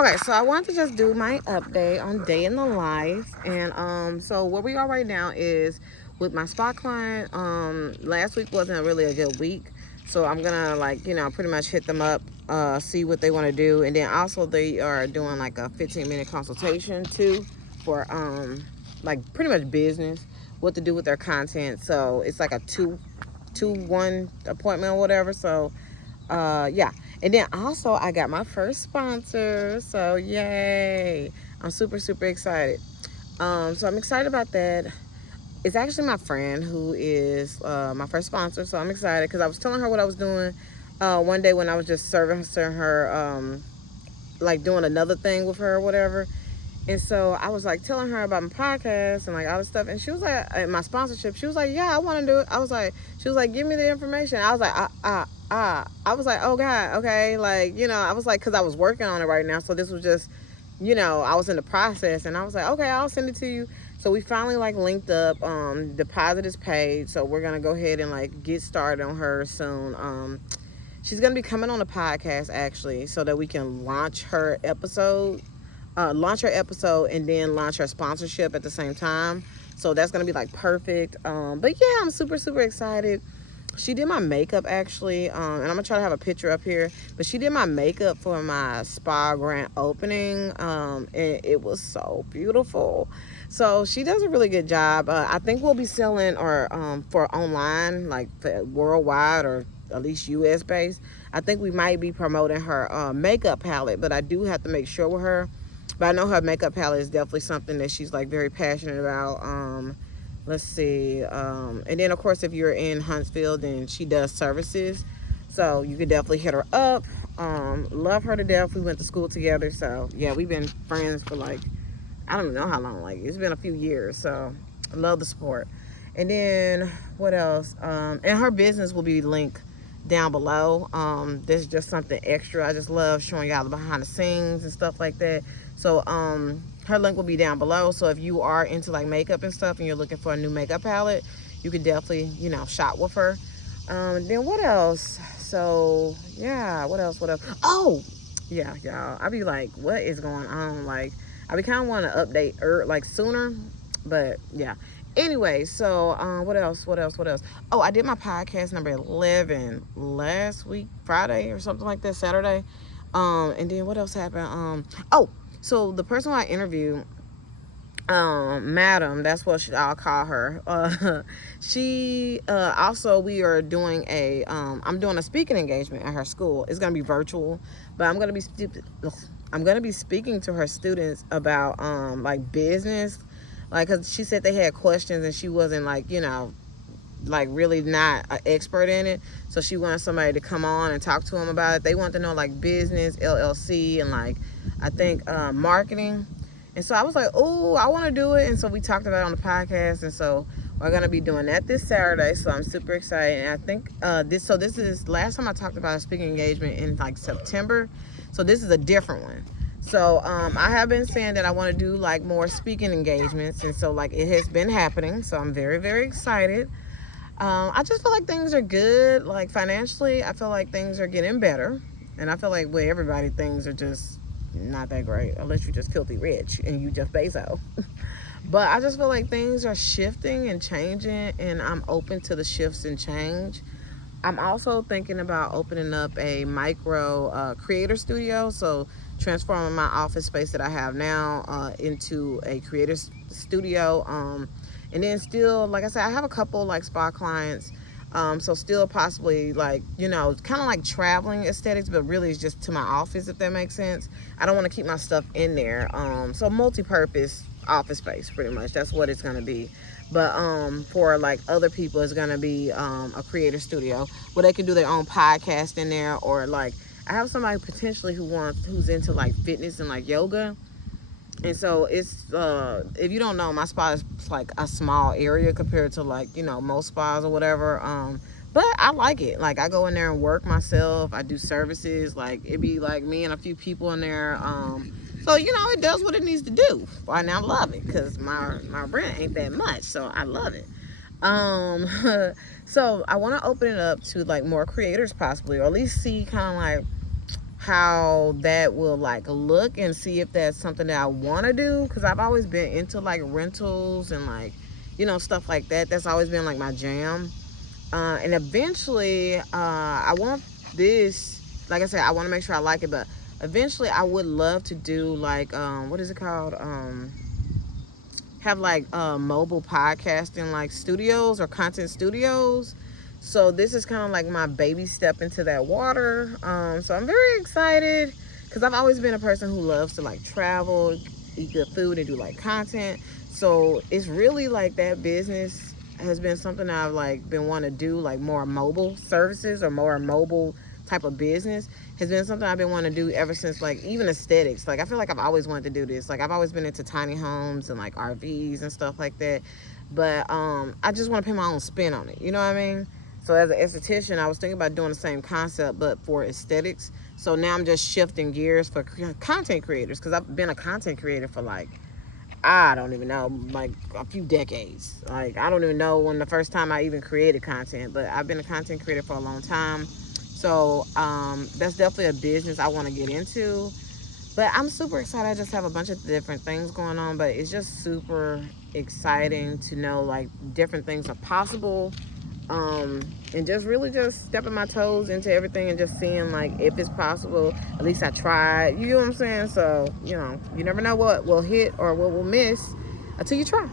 Okay, so I wanted to just do my update on day in the life, and so where we are right now is with my spa client. Last week wasn't really a good week, so I'm gonna pretty much hit them up, see what they want to do, and then also they are doing like a 15-minute consultation too for like pretty much business, what to do with their content. So it's like a two one appointment or whatever. So yeah, and then also I got my first sponsor, so yay, I'm super excited. So I'm excited about that. It's actually my friend who is my first sponsor, so I'm excited because I was telling her what I was doing one day when I was just servicing her, like doing another thing with her or whatever. And so I was like telling her about my podcast and like all this stuff. And she was like, my sponsorship, she was like, yeah, I want to do it. I was like, she was like, give me the information. I was like, I was like, oh God, okay. Like, I was like, cause I was working on it right now. So this was just, I was in the process and I was like, okay, I'll send it to you. So we finally like linked up, deposit is paid. So we're going to go ahead and like get started on her soon. She's going to be coming on the podcast actually so that we can launch her episode and then launch her sponsorship at the same time. So that's gonna be like perfect. But yeah, I'm super excited. She did my makeup actually, and I'm gonna try to have a picture up here. But she did my makeup for my spa grand opening, and it was so beautiful. So she does a really good job. I think we'll be selling or for online, like for worldwide or at least US based. I think we might be promoting her makeup palette, but I do have to make sure with her. But I know her makeup palette is definitely something that she's like very passionate about. Let's see. And then of course, if you're in Huntsville, then she does services, so you could definitely hit her up. Love her to death. We went to school together, so yeah, we've been friends for like I don't even know how long. Like it's been a few years, so I love the sport. And then what else? And her business will be linked down below. There's just something extra. I just love showing y'all the behind the scenes and stuff like that. So her link will be down below. So if you are into like makeup and stuff and you're looking for a new makeup palette, you could definitely, shop with her. Then what else? So yeah, what else? What else? Oh, yeah, y'all. I be like, what is going on? Like, I be kind of want to update like sooner, but yeah. Anyway, so what else? What else? What else? Oh, I did my podcast number 11 last week, Friday or something like that, Saturday. And then what else happened? Oh, so the person I interviewed, madam, that's what I'll call her. She also we are doing I'm doing a speaking engagement at her school. It's gonna be virtual, but I'm gonna be speaking to her students about like business, like because she said they had questions and she wasn't like like really not an expert in it, so she wanted somebody to come on and talk to them about it. They want to know like business, LLC, and like I think marketing. And so I was like, oh, I want to do it. And so we talked about it on the podcast. And so we're going to be doing that this Saturday. So I'm super excited. And I think this is last time I talked about a speaking engagement in like September. So this is a different one. So I have been saying that I want to do like more speaking engagements. And so like it has been happening. So I'm very excited. I just feel like things are good. Like financially, I feel like things are getting better. And I feel like with everybody, things are just not that great unless you're just filthy rich and you Jeff Bezos. But I just feel like things are shifting and changing, and I'm open to the shifts and change. I'm also thinking about opening up a micro creator studio, so transforming my office space that I have now into a creator studio. And then still, like I said, I have a couple like spa clients. So still possibly like, kind of like traveling aesthetics, but really it's just to my office, if that makes sense. I don't want to keep my stuff in there. So multi-purpose office space, pretty much. That's what it's going to be. But for like other people, it's going to be a creator studio where they can do their own podcast in there, or like I have somebody potentially who's into like fitness and like yoga. And so it's if you don't know, my spa is like a small area compared to like most spas or whatever. But I like it. Like I go in there and work myself. I do services. Like it be like me and a few people in there. So it does what it needs to do. And I love it because my rent ain't that much, so I love it. Um, so I want to open it up to like more creators possibly, or at least see kind of like how that will like look and see if that's something that I want to do, because I've always been into like rentals and like, you know, stuff like that. That's always been like my jam. And eventually I want this, like I said, I want to make sure I like it, but eventually I would love to do like what is it called, have like mobile podcasting like studios or content studios. So this is kind of like my baby step into that water. So I'm very excited because I've always been a person who loves to like travel, eat good food, and do like content. So it's really like that business has been something I've like been wanting to do, like more mobile services or more mobile type of business has been something I've been wanting to do ever since, like even aesthetics. Like I feel like I've always wanted to do this. Like I've always been into tiny homes and like RVs and stuff like that. But I just want to put my own spin on it. You know what I mean? So as an esthetician, I was thinking about doing the same concept, but for aesthetics. So now I'm just shifting gears for content creators, because I've been a content creator for like, I don't even know, like a few decades. Like I don't even know when the first time I even created content, but I've been a content creator for a long time. So that's definitely a business I want to get into. But I'm super excited. I just have a bunch of different things going on, but it's just super exciting to know like different things are possible. And just really just stepping my toes into everything and just seeing like if it's possible. At least I tried. You know what I'm saying? So, you know, you never know what will hit or what will miss until you try.